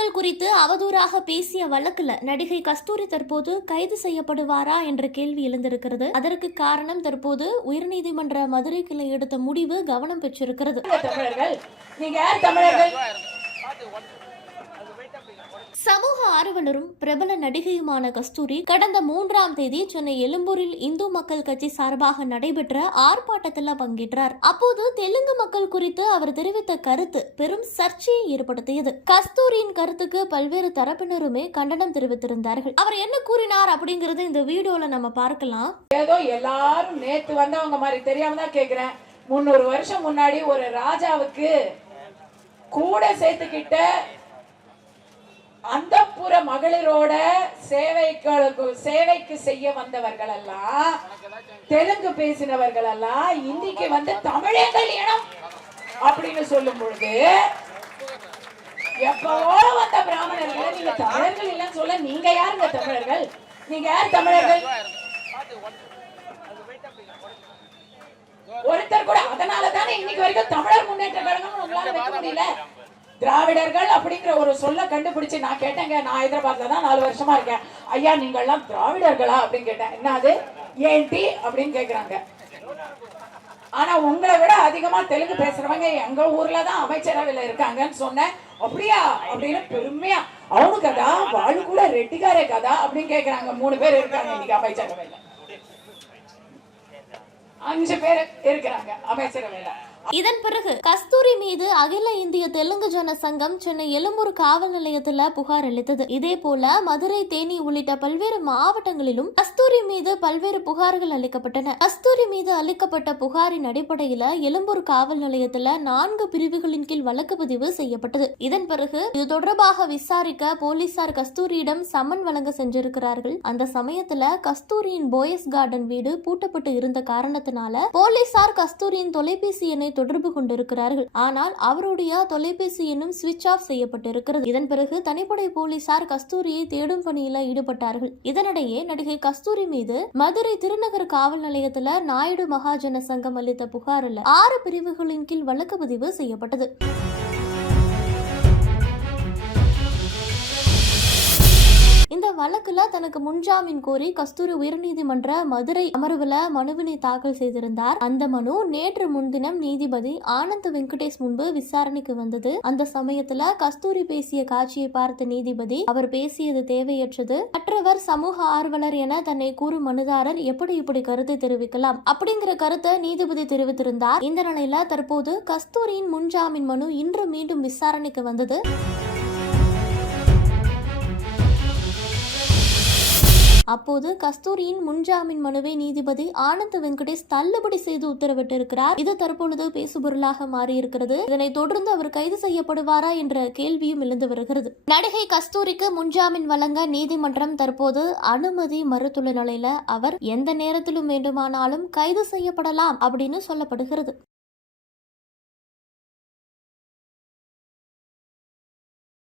மக்கள் குறித்து அவதூறாக பேசிய வழக்குல நடிகை கஸ்தூரி தற்போது கைது செய்யப்படுவாரா என்ற கேள்வி எழுந்திருக்கிறது. அதற்கு காரணம் தற்போது உயர்நீதிமன்ற மதுரை கிளை எடுத்த முடிவு கவனம் பெற்றிருக்கிறது. சமூக ஆர்வலரும் பிரபல நடிகையுமான கஸ்தூரி கடந்த 3ஆம் தேதி சென்னை எழும்பூரில் இந்து மக்கள் கட்சி சார்பாக நடைபெற்ற ஆர்ப்பாட்டத்தில் பங்கேற்றார். அப்போது தெலுங்கு மக்கள் குறித்து அவர் தெரிவித்த கருத்து பெரும் சர்ச்சையை ஏற்படுத்தியது. கஸ்தூரியின் கருத்துக்கு பல்வேறு தரப்பினருமே கண்டனம் தெரிவித்திருந்தார்கள். அவர் என்ன கூறினார் அப்படிங்கறது இந்த வீடியோல நம்ம பார்க்கலாம். ஏதோ எல்லாரும் நேத்து வந்தவங்க மாதிரி தெரியாம தான் கேக்குறேன். 300 வருஷம் முன்னாடி ஒரு ராஜாவுக்கு கூட சேர்த்துக்கிட்ட அந்த புற மகளிரோட சேவைக்கு செய்ய வந்தவர்கள் எல்லாம், தெலுங்கு பேசினவர்கள் எல்லாம் இன்னைக்கு வந்து தமிழர்கள் இனம் அப்படின்னு சொல்லும் பொழுது, எப்பவோ வந்த பிராமணர்களை நீங்க தமிழர்கள் இல்லைன்னு சொல்ல நீங்க யாருங்க தமிழர்கள்? நீங்க யார் தமிழர்கள்? ஒருத்தர் கூட. அதனாலதானே இன்னைக்கு வரைக்கும் தமிழர் முன்னேற்ற கழகம் உங்களால வைக்க முடியல. திராவிடர்கள் அப்படிங்கிற ஒரு சொல்ல கண்டுபிடிச்சு நான் கேட்டேங்க. நான் ஹைதராபாத்ல தான் 4 வருஷமா இருக்கேன். ஐயா நீங்க எல்லாம் திராவிடர்களா அப்படின்னு கேட்டேன். என்னது ஏன்டி அப்படின்னு கேக்குறாங்க. ஆனா உங்களை விட அதிகமா தெலுங்கு பேசுறவங்க எங்க ஊர்ல தான் அமைச்சரவையில இருக்காங்கன்னு சொன்னேன். அப்படியா அப்படின்னு பெருமையா, அவனு கதா வாழு கூட ரெட்டிக்காரே கதா அப்படின்னு கேக்குறாங்க. 3 பேர் இருக்காங்க இன்னைக்கு அமைச்சரவையில. 5 பேர் இருக்கிறாங்க அமைச்சரவையில. இதன் பிறகு கஸ்தூரி மீது அகில இந்திய தெலுங்கு ஜன சங்கம் சென்னை எழும்பூர் காவல் நிலையத்தில் புகார் அளித்தது. இதே போல மதுரை, தேனி உள்ளிட்ட பல்வேறு மாவட்டங்களிலும் கஸ்தூரி மீது பல்வேறு புகார்கள் அளிக்கப்பட்டன. கஸ்தூரி மீது அளிக்கப்பட்ட புகாரின் அடிப்படையில் எழும்பூர் காவல் நிலையத்தில் 4 பிரிவுகளின் கீழ் வழக்கு பதிவு செய்யப்பட்டது. இதன் பிறகு இது தொடர்பாக விசாரிக்க போலீசார் கஸ்தூரியிடம் சம்மன் வழங்க சென்றிருக்கிறார்கள். அந்த சமயத்துல கஸ்தூரியின் போயஸ் கார்டன் வீடு பூட்டப்பட்டு இருந்த காரணத்தினால போலீசார் கஸ்தூரியின் தொலைபேசி எண்ணை தொடர்பு கொண்டிருக்கிறார்கள். ஆனால் அவருடைய தொலைபேசி எண்ணும் சுவிட்ச் ஆஃப் செய்யப்பட்டிருக்கிறது. இதன் பிறகு தனிப்படை போலீசார் கஸ்தூரியை தேடும் பணியில் ஈடுபட்டார்கள். இதனிடையே நடிகை கஸ்தூரி மீது மதுரை திருநகர் காவல் நிலையத்தில் நாயுடு மகாஜன சங்கம் அளித்த புகாரில் 6 பிரிவுகளின் கீழ் வழக்கு பதிவு செய்யப்பட்டது. இந்த வழக்குல தனக்கு முன்ஜாமீன் கோரி கஸ்தூரி உயர்நீதிமன்ற மதுரை அமர்வுல மனுவினை தாக்கல் செய்திருந்தார். அந்த மனு நேற்று முன்தினம் நீதிபதி ஆனந்த் வெங்கடேஷ் முன்பு விசாரணைக்கு வந்தது. அந்த சமயத்துல கஸ்தூரி பேசிய காட்சியை பார்த்த நீதிபதி அவர் பேசியது தேவையற்றது, மற்றவர் சமூக ஆர்வலர் என தன்னை கூறும் மனுதாரர் எப்படி இப்படி கருத்தை தெரிவிக்கலாம் அப்படிங்கிற கருத்தை நீதிபதி தெரிவித்திருந்தார். இந்த நிலையில தற்போது கஸ்தூரியின் முன்ஜாமீன் மனு இன்று மீண்டும் விசாரணைக்கு வந்தது. அப்போது கஸ்தூரியின் முன்ஜாமீன் மனுவை நீதிபதி ஆனந்த் வெங்கடேஷ் தள்ளுபடி செய்து உத்தரவிட்டிருக்கிறார். இது தற்பொழுது பேசுபொருளாக மாறியிருக்கிறது. இதனை தொடர்ந்து அவர் கைது செய்யப்படுவாரா என்ற கேள்வியும் எழுந்து வருகிறது. நடிகை கஸ்தூரிக்கு முன்ஜாமீன் வழங்க நீதிமன்றம் தற்போது அனுமதி மறுத்துள்ள நிலையில அவர் எந்த நேரத்திலும் வேண்டுமானாலும் கைது செய்யப்படலாம் அப்படின்னு சொல்லப்படுகிறது.